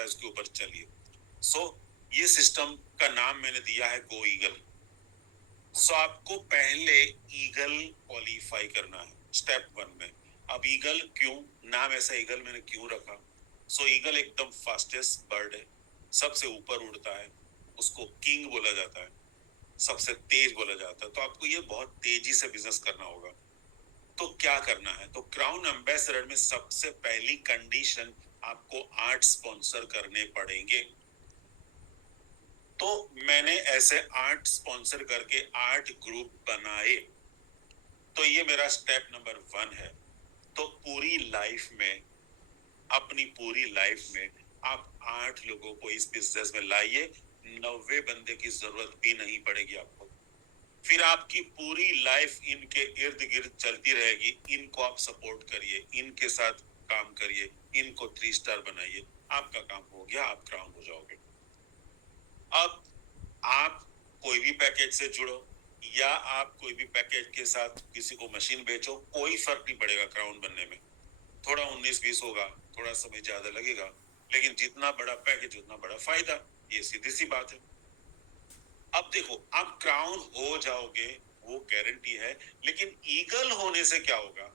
है उसके ऊपर चलिए। सो ये सिस्टम का नाम मैंने दिया है गो ईगल। सो आपको पहले ईगल क्वालिफाई करना है स्टेप 1 में। अब ईगल क्यों, नाम ऐसा ईगल मैंने क्यों रखा? सो ईगल एकदम फास्टेस्ट बर्ड है, सबसे ऊपर उड़ता है, उसको किंग बोला जाता है, सबसे तेज बोला जाता है। तो आपको ये बहुत तेजी से बिजनेस करना होगा। तो क्या करना है? तो क्राउन एम्बेसडर में सबसे पहली कंडीशन, आपको 8 स्पॉन्सर करने पड़ेंगे। तो मैंने ऐसे 8 स्पॉन्सर करके 8 ग्रुप बनाए। तो ये मेरा स्टेप नंबर 1 है। तो पूरी लाइफ में, अपनी पूरी लाइफ में आप 8 लोगों को इस बिजनेस में लाइए, 90 बंदे की जरूरत भी नहीं पड़ेगी आपको। फिर आपकी पूरी लाइफ इनके इर्द गिर्द चलती रहेगी। इनको आप सपोर्ट करिए, इनके साथ काम करिए, इनको 3 स्टार बनाइए, आपका काम हो गया, आप क्राउन हो जाओगे। अब आप कोई भी पैकेज से जुड़ो या आप कोई भी पैकेज के साथ किसी को मशीन बेचो, कोई फर्क नहीं पड़ेगा क्राउन बनने में। थोड़ा 19-20 होगा, थोड़ा समय ज्यादा लगेगा, लेकिन जितना बड़ा पैकेज उतना बड़ा फायदा, ये सीधी सी बात है। अब देखो, आप क्राउन हो जाओगे वो गारंटी है, लेकिन ईगल होने से क्या होगा?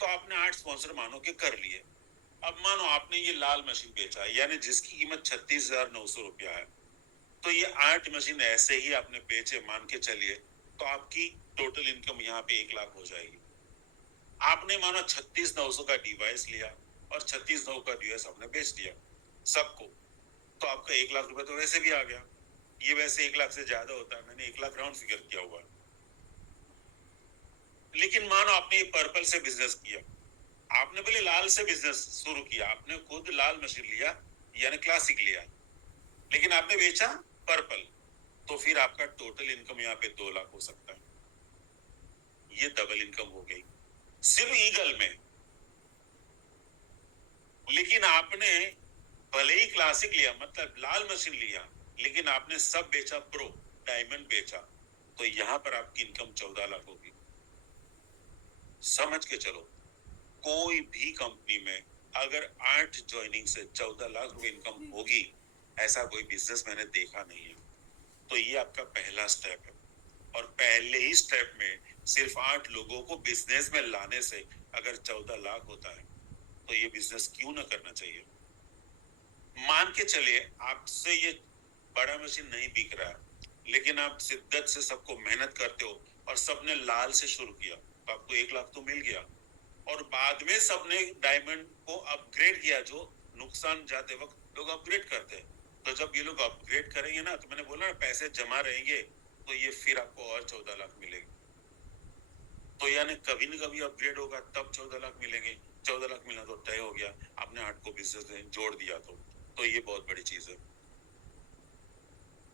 तो आपने 8 स्पॉन्सर मानो के कर लिए। अब मानो आपने ये लाल मशीन बेचा है, यानी जिसकी कीमत 36,900 रुपया है, तो ये 8 मशीन ऐसे ही आपने बेचे मान के चलिए, तो आपकी टोटल इनकम यहाँ पे 1 लाख हो जाएगी। आपने मानो 36,900 का डिवाइस लिया और 36,900 का डिवाइस आपने बेच दिया सबको, तो आपका 1 लाख रुपए तो वैसे भी आ गया। ये वैसे 1 लाख से ज्यादा होता है, मैंने 1 लाख राउंड फिगर किया हुआ है। लेकिन मानो आपने ये पर्पल से बिजनेस किया, आपने पहले लाल से बिजनेस शुरू किया, आपने खुद लाल मशीन लिया यानी क्लासिक लिया, लेकिन आपने बेचा पर्पल, तो फिर आपका टोटल इनकम यहाँ पे 2 लाख हो सकता है। ये डबल इनकम हो गई सिर्फ ईगल में। लेकिन आपने भले ही क्लासिक लिया, मतलब लाल मशीन लिया, लेकिन आपने सब बेचा प्रो, डायमंड बेचा, तो यहाँ पर आपकी इनकम 14 लाख होगी। समझ के चलो, कोई भी कंपनी में अगर 8 ज्वाइनिंग से 14 लाख रुपए इनकम होगी, ऐसा कोई बिजनेस मैंने देखा नहीं है। तो ये आपका पहला स्टेप है। और पहले ही स्टेप में सिर्फ 8 लोगों को बिजनेस में लाने से अगर 14 लाख होता है, तो ये बिजनेस क्यों ना करना चाहिए? मान के चलिए आपसे ये बड़ा मशीन नहीं बिक रहा है, लेकिन आप शिद्दत से सबको मेहनत करते हो और सबने लाल से शुरू किया, तो आपको 1 लाख तो मिल गया। और बाद में सबने डायमंड को अपग्रेड किया, जो नुकसान जाते वक्त लोग अपग्रेड करते हैं। तो जब ये लोग अपग्रेड करेंगे ना, तो मैंने बोला ना पैसे जमा रहेंगे, तो ये फिर आपको और 14 लाख मिलेंगे। तो यानी कभी न कभी अपग्रेड होगा तब 14 लाख मिलेंगे। 14 लाख मिलना तो तय हो गया, आपने 8 को बिजनेस में जोड़ दिया। तो ये बहुत बड़ी चीज है।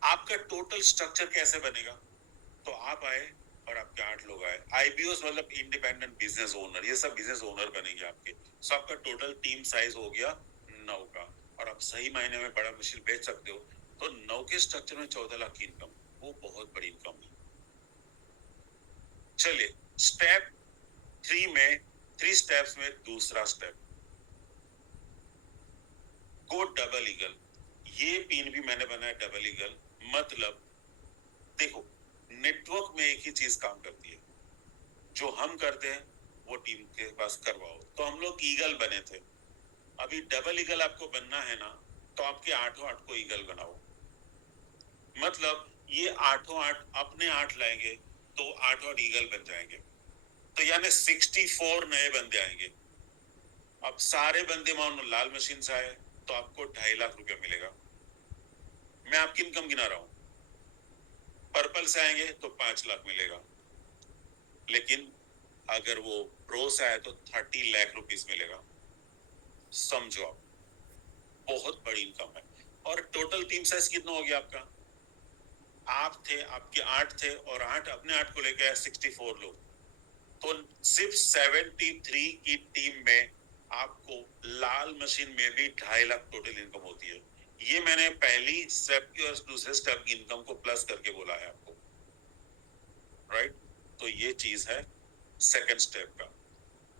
आपका टोटल स्ट्रक्चर कैसे बनेगा? तो आप आए और आपके 8 लोग आए, आईबीओस मतलब इंडिपेंडेंट बिजनेस ओनर, ये सब बिजनेस ओनर बनेंगे आपके। सो आपका टोटल टीम साइज हो गया 9 का, और आप सही मायने में बड़ा मशीन बेच सकते हो। तो 9 के स्ट्रक्चर में 14 लाख की इनकम, वो बहुत बड़ी इनकम है। चलिए स्टेप 3 में, 3 स्टेप्स में दूसरा स्टेप, गो डबल ईगल। ये पिन भी मैंने बनाया डबल ईगल। मतलब देखो, नेटवर्क में एक ही चीज काम करती है, जो हम करते हैं वो टीम के पास करवाओ। तो हम लोग ईगल बने थे, अभी डबल ईगल आपको बनना है ना, तो आपके 8 को ईगल बनाओ। मतलब ये 8 अपने 8 लाएंगे तो 8 ईगल बन जाएंगे, तो यानी 64 नए बंदे आएंगे। अब सारे बंदे मान लाल मशीन से आए, तो आपको 2.5 लाख रुपया मिलेगा। मैं आपकी इनकम गिना रहा हूं। पर्पल से आएंगे तो 5 लाख मिलेगा, लेकिन अगर वो प्रो से आए तो 30 लाख रुपीस मिलेगा। समझो आप, बहुत बड़ी इनकम है। और टोटल टीम साइज कितना हो गया आपका? आप थे, आपके 8 थे, और 8 अपने 8 को लेके आए 64 लोग। तो सिर्फ 73 की टीम में आपको लाल मशीन में भी 2.5 लाख टोटल इनकम होती है। ये मैंने पहली स्टेप की और दूसरे स्टेप की इनकम को प्लस करके बोला है आपको, राइट? तो ये चीज है सेकंड स्टेप का।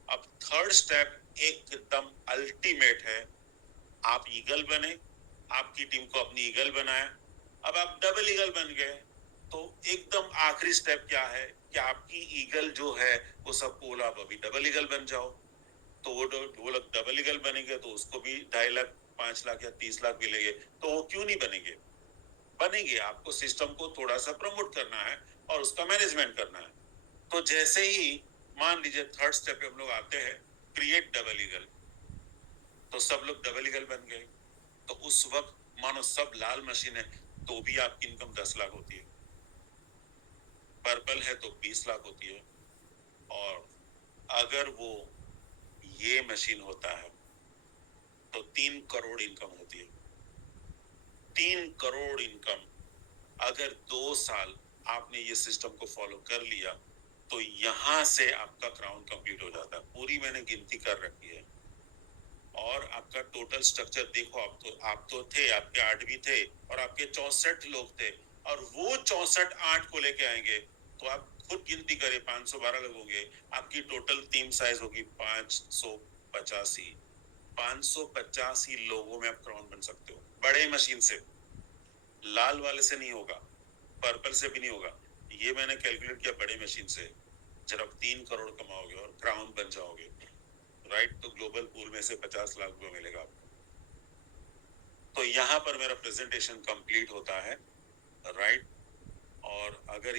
अब थर्ड स्टेप एकदम अल्टीमेट है। आप ईगल बने, आपकी टीम को अपनी ईगल बनाया, अब आप डबल ईगल बन गए। तो एकदम आखिरी स्टेप क्या है कि आपकी ईगल जो है वो सबको बोला आप अभी डबल ईगल बन जाओ। तो वो लोग डबल ईगल बनेंगे तो उसको भी 2.5 लाख 5 लाख या 30 लाख मिलेंगे। तो वो क्यों नहीं बनेंगे? बनेंगे। आपको सिस्टम को थोड़ा सा प्रमोट करना है और उसका मैनेजमेंट करना है। तो जैसे ही मान लीजिए थर्ड स्टेप पे हम लोग आते हैं, क्रिएट डबल ईगल। तो सब लोग डबल ईगल बन गए। तो उस वक्त मानो सब लाल मशीन है तो भी आपकी इनकम 10 लाख होती है, पर्पल है तो 20 लाख होती है। और अगर वो ये मशीन होता है तो 3 करोड़ इनकम होती है। 3 करोड़ इनकम। अगर 2 साल आपने ये सिस्टम को फॉलो कर लिया तो यहां से आपका क्राउन कंप्लीट हो जाता है। पूरी मैंने गिनती कर रखी है। और आपका टोटल स्ट्रक्चर देखो, आप तो थे, आपके 8 भी थे और आपके 64 लोग थे। और वो 64 8 को लेके आएंगे तो आप खुद गिनती करें, 512 लोग होंगे। आपकी टोटल टीम साइज होगी 585। 585 लोगों में आप क्राउन बन सकते हो बड़े मशीन से। लाल वाले से नहीं होगा, पर्पल से भी नहीं होगा। ये मैंने कैलकुलेट किया बड़े मशीन से। जब आप 3 करोड़ कमाओगे और क्राउन बन जाओगे, राइट, तो ग्लोबल पूल में से 50 लाख रुपए मिलेगा आपको। तो यहाँ पर मेरा प्रेजेंटेशन कंप्लीट होता है, राइट। और अगर